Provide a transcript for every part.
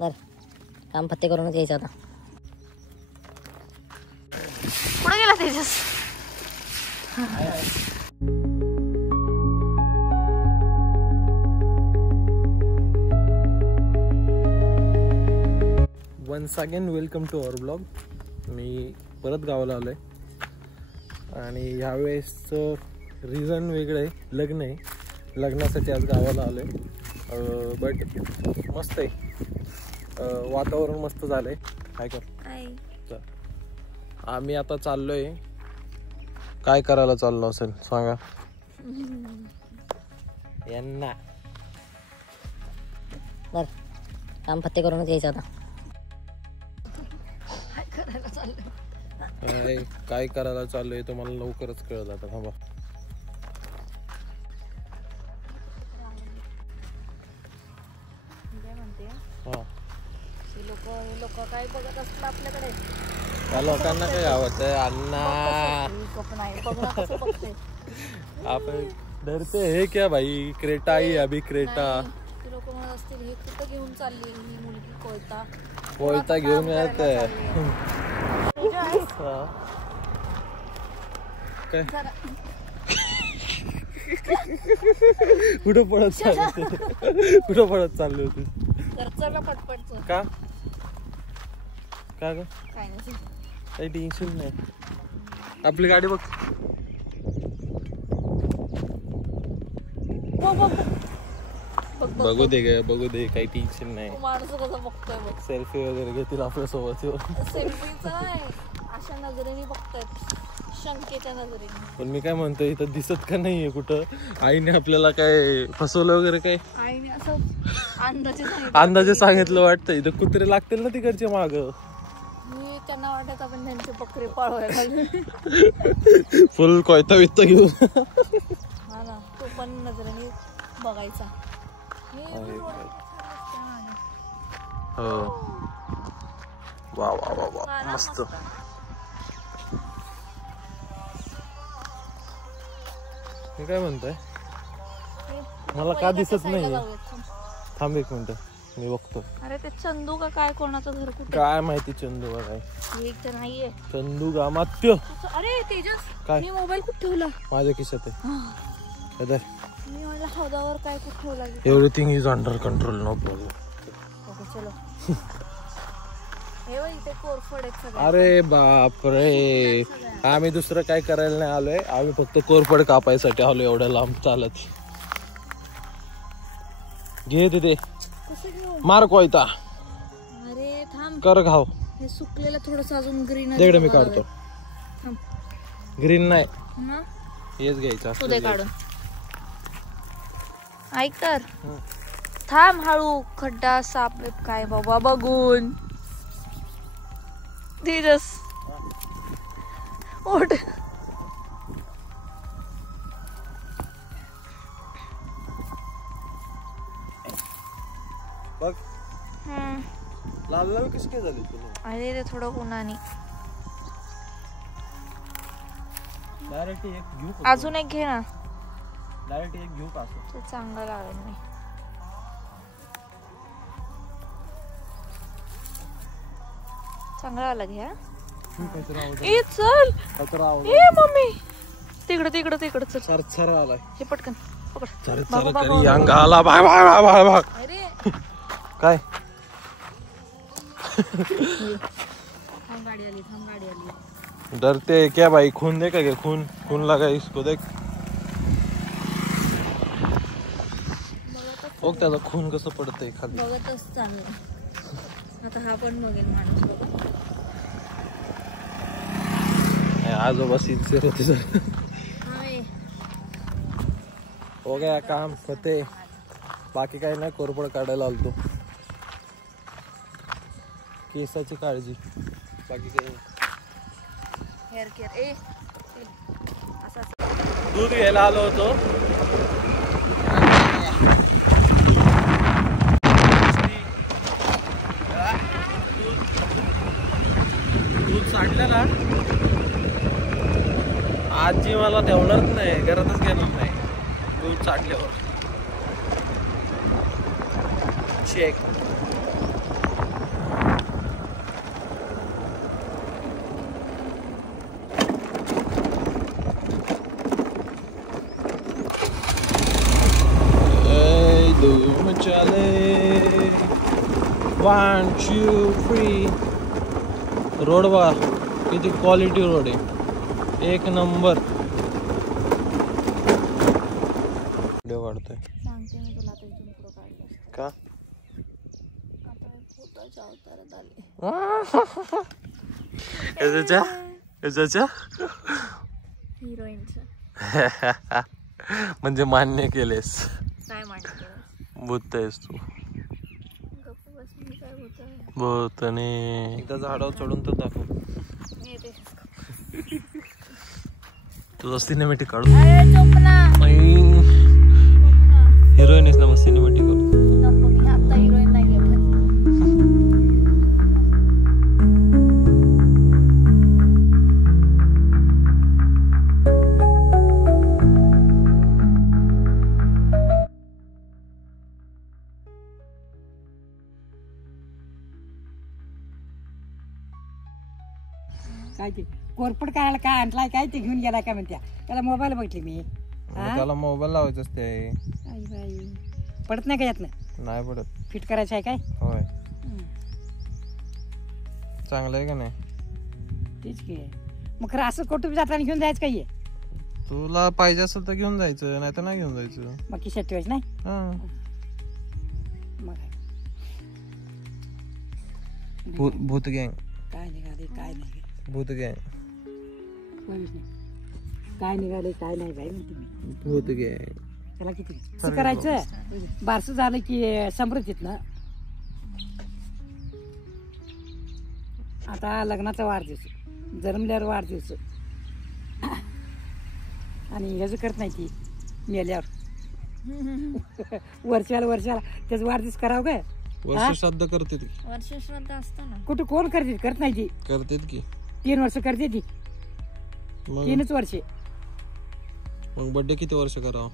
बर काम फत्ते करूनच यायचं आता. कुठे गेला Tejas? Once again welcome to our blog. मी परत गावाला आलो आहे आणि ह्यावेळेसचं रिझन वेगळं आहे. लग्न आहे, लग्नासाठी आज गावाला आलो आहे. बट मस्त आहे, वातावरण मस्त झालं आहे. काय कर आम्ही आता चाललो आहे. काय करायला चाललो असेल सांगा यांना. बर काम फत्ते करूनच यायचं आता. काय करायला चाललोय तुम्हाला लवकरच कळलं आता. थांबा. लोक काय बघत असतात आपल्याकडे. त्या लोकांना काय आवडत आहे अण्णा. आपण डरते हे क्या भाई, क्रेटा ही अभी क्रेटा. लोक म्हणत असतील हे कुठं घेऊन चालली ही मुलगी. कोयता घेऊन येत आहे काय. कुठं पळत चालले, कुठं पळत चालले होते. का का ग? काही टेन्शन नाही. आपली गाडी बघ. बघू दे ग, बघू दे, काही टेन्शन नाही. सेल्फी वगैरे घेतील आपल्या सोबत. अशा नजरेने बघतायत, शंकेच्या नजरेने. पण मी काय म्हणतोय इथं दिसत का नाहीये कुठं. आईने आपल्याला काय फसवलं वगैरे काय. आईने असं अंदाजे सांगितलं वाटतं. इथं कुत्रे लागतील ना तिकडचे माग. मी त्यांना वाटत आपण त्यांचे बकरे पाळवायला फुल कोयता वित्त घेऊन. हा ना, तो पण नजरेने बघायचा. हो वा वा वा वा मस्त. मी काय म्हणतोय, मला का दिसत नाही. थांब एक मिनिट, मी बघतो. अरे ते चंदू का काय, कोणाचं घर कुठे काय माहिती. चंदू का काय, एक तर नाहीये. चंदू का मात्य. अरे तेजस, काय मी मोबाईल कुठे ठेवला. माझ्या खिशात आहे. मी म्हणलं हौदावर काय कुठे ठेवला. Everything is under control, no problem. Okay चलो. हे इथे कोरफड एक सगळं. अरे बापरे, आम्ही दुसरं काय करायला नाही आलोय. आम्ही फक्त कोरफड कापायसाठी आलो एवढ्या लांब चालत. घे तिथे मार कोयता. अरे थांब, कर घाव. हे सुकलेलं थोडस अजून ग्रीन. देकडे मी काढतो. ग्रीन नाही, हेच घ्यायचं. तुझे काढून ऐक तर. थांब हळू, खड्डा साप काय बाबा बघून. तेजस ओढ. बघ लाल लाल कशी काय झाली तुला. अरे ते थोडं उन्हाने. डायरेक्ट एक घेऊ, अजून एक घे ना. डायरेक्ट एक घेऊ का. ते चांगलं लागेल. मी चांगला आला घ्या. चल ए मम्मी, तिकडं तिकडं तिकडं चल. सरसर आलाय. हे पटकन पकड. सरसर करी अंगाला. भाग भाग भाग भाग. अरे काय थांब, गाडी आली, थांब गाडी आली. डरते क्या भाई. खून दे का, खून खून लगा इसको देख. बघ त्याचा खून कसं पडतंय खाली. बघतच चाललं. आता हा पण बघेल माणूस. आजोबा सिन्सियर होते सर. हो गया काम फते. बाकी काही नाही, कोरफड काढायला आलतो. केसाची काळजी, बाकी काही नाही. Hair care. दूध घ्यायला आलो होतो. दूध साठलेला. आजी मला ठेवणारच नाही, घरातच घेणार नाही दूध साठल्यावर. चेक 1 2 3 रोड बघा किती क्वालिटी रोड आहे, एक नंबर. व्हिडिओ काढतोय सांगते मी तुला आता इथून पुढं काढलं का? आता मी फोटोच्या अवतारात आले. कशाच्या हिरोईनचं म्हणजे मान्य केलेस, काय म्हणते भूत आहेस तू. गप्प बस, मी काय होतं भूतने एकदा झाडावर चढून तर दाखव. मी येते. तुझा सिनेमॅटिक काढू. अरे चुप ना. हिरोईन आहेस ना, मग सिनेमॅटिक काढू. नको, मी आता हिरोईन नाही आहे. काय ते कोरपड करायला काय आणलाय, काय ते घेऊन गेलाय काय म्हणत्या. त्याला मोबाईल बघितली मी. त्याला मोबाईल लावायचं असते. आई बाई पडत नाही का यातनं, नाही पडत. फिट करायचं आहे काय. होय, चांगलं आहे का नाही. तेच की मग खरं असं कुठं जाताना घेऊन जायचं काही तुला पाहिजे असेल तर घेऊन जायचं, नाही तर नाही घेऊन जायचं. मग खिशात ठेवायचं नाही. हा. मग भूत गँग, काय निघाले काय नाही, भूत गँग, काय निघाले काय नाही बाई म्हणते मी. भूत गँग. त्याला किती असं करायचं, बारसं झालं की समृद्धीत ना. आता लग्नाचा वाढदिवस, जन्मल्यावर वाढदिवस, आणि ह्याचं करत नाही ती मेल्यावर. वर्षाला त्याचं वाढदिवस करावं काय. वर्ष श्राद्ध करते ती, वर्ष श्राद्ध असतं ना. कुठं कोण करते, करत नाही ती. करतेत की 3 वर्ष करते ती, मग 3च वर्षे. मग बर्थडे किती वर्ष करावं.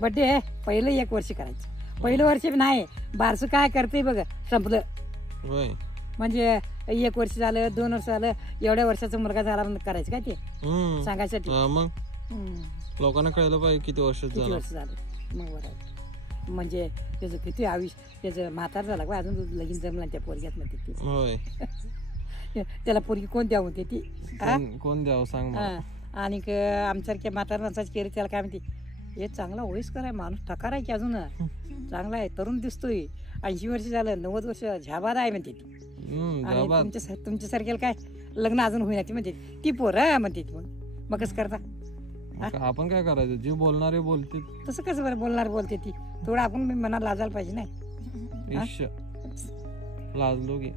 बड्डे पहिलं 1 वर्ष करायचं, पहिलं वर्ष नाही. बारसं काय करते बघ, संपलं होय. म्हणजे 1 वर्ष झालं, 2 वर्ष झालं, एवढ्या वर्षाचा मुलगा झाला म्हणून करायचं काय ते सांगायसाठी. मग लोकांना कळलं पाहिजे किती वर्ष किती झालं. वर्ष झालं मग बरोबर. म्हणजे त्याचं किती आयुष्य, त्याचं म्हातार झाला का अजून लगीन जमला त्या पोरग्यात मध्ये ती. होय. त्याला पोरगी कोण द्यावं म्हणते ती. कोण द्यावं सांग मला. आणि आमच्यासारख्या म्हातार माणसाची केली त्याला काय म्हणते, हे चांगला वयस्कर आहे माणूस, ठकार आहे की अजून चांगला आहे, तरुण दिसतोय, 80 वर्ष झालं, 90 वर्ष झाबाद आहे म्हणते ती. आणि तुमच्यासारख्याला काय लग्न अजून होईना ती म्हणते ती पोरं म्हणते ती. मग कसं करता. आपण काय करायचं, जे बोलणारे बोलते तसं कसं बरं बोलणार बोलते ती. थोडं आपण मनात लाजायला पाहिजे नाही. लाजलो की.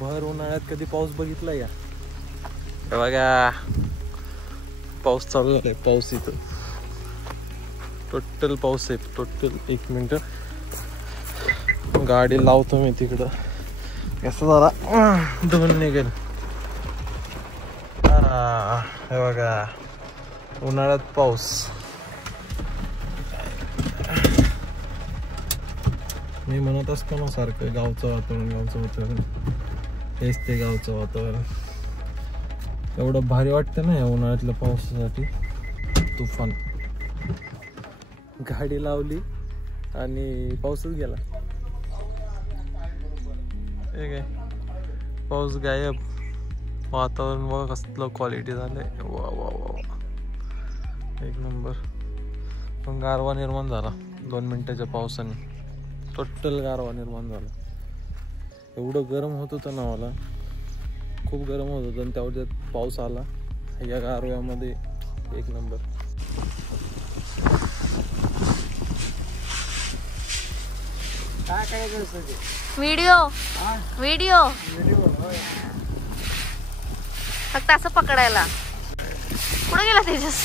भर उन्हाळ्यात कधी पाऊस बघितला या. बघा पाऊस चालू झालाय, पाऊस इथं टोटल पाऊस आहे, टोटल. 1 मिनिट गाडी लावतो मी तिकडं, कसं जरा धुवून निघेल. हे बघा उन्हाळ्यात पाऊस. मी म्हणत असतो ना सारखं, गावचं वातावरण, हेच ते गावचं वातावरण. एवढं भारी वाटतं ना या उन्हाळ्यातल्या पावसासाठी. तुफान. गाडी लावली आणि पाऊसच गेला. हे काय पाऊस गायब. वातावरण बघा कसलं क्वालिटी झालंय. वा वा वा, एक नंबर. पण गारवा निर्माण झाला 2 मिनिटाच्या पावसाने, टोटल गारवा निर्माण झाला. एवढं गरम होत होतं ना, मला खूप गरम होत होतं, आणि तेवढ्यात पाऊस आला या गारव्यामध्ये. 1 नंबर. काय व्हिडिओ फक्त असं पकडायला. कुठं गेला तेजस.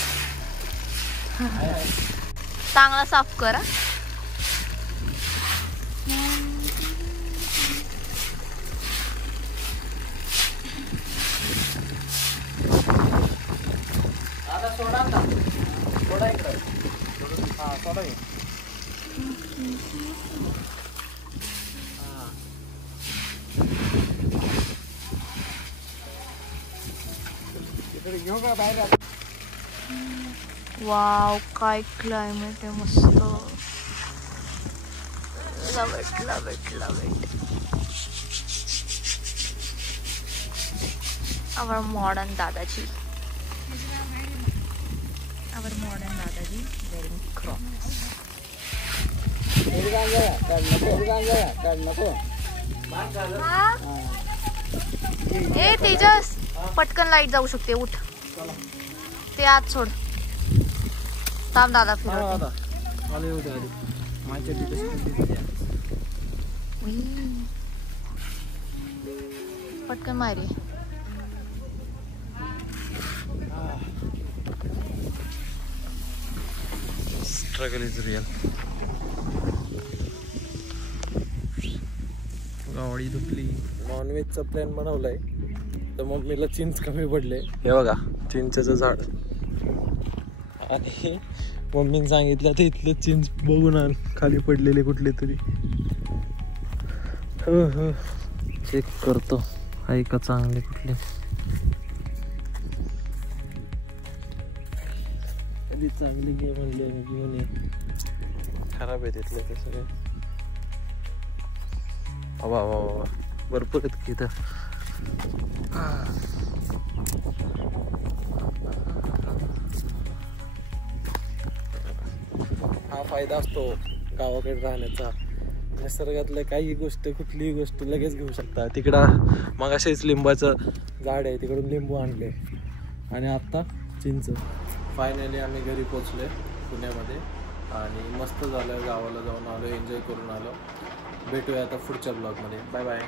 चांगला साफ करा. वाव, काय क्लायमेट आहे मस्त. Love it love it love it. Our modern दादाजी. आवर मॉडर्न दादाजी वेअरिंग क्रॉक्स. ए तेजस पटकन लाईट जाऊ शकते. उठ ते आत सोड. थांब दादा फिरवते. पटकन मारी. Struggle is real. गावडी दुखली. नॉनव्हेजचा प्लॅन बनवलाय तर मम्मीला चिंच कमी पडले. हे बघा चिंचेचं झाड. आणि मम्मीने सांगितलं तर इथलं चिंच बघून आण खाली पडलेले कुठले तरी. हो चेक करतो आहे का चांगले कुठले. कधी चांगली घे म्हणले घेऊन ये. खराब आहे तिथले ते सगळे. वा वा वा भरपूर आहेत की इथं. हा फायदा असतो गावाकडे राहण्याचा. निसर्गातलं काही गोष्ट कुठलीही गोष्ट लगेच घेऊ शकता. तिकडं मग असेच लिंबाचं झाड आहे तिकडून लिंबू आणले आणि आत्ता चिंच. फायनली आम्ही घरी पोचलोय पुण्यामध्ये आणि मस्त झालं. गावाला जाऊन आलो एन्जॉय करून आलो. भेटूया आता पुढच्या ब्लॉगमध्ये. Bye bye.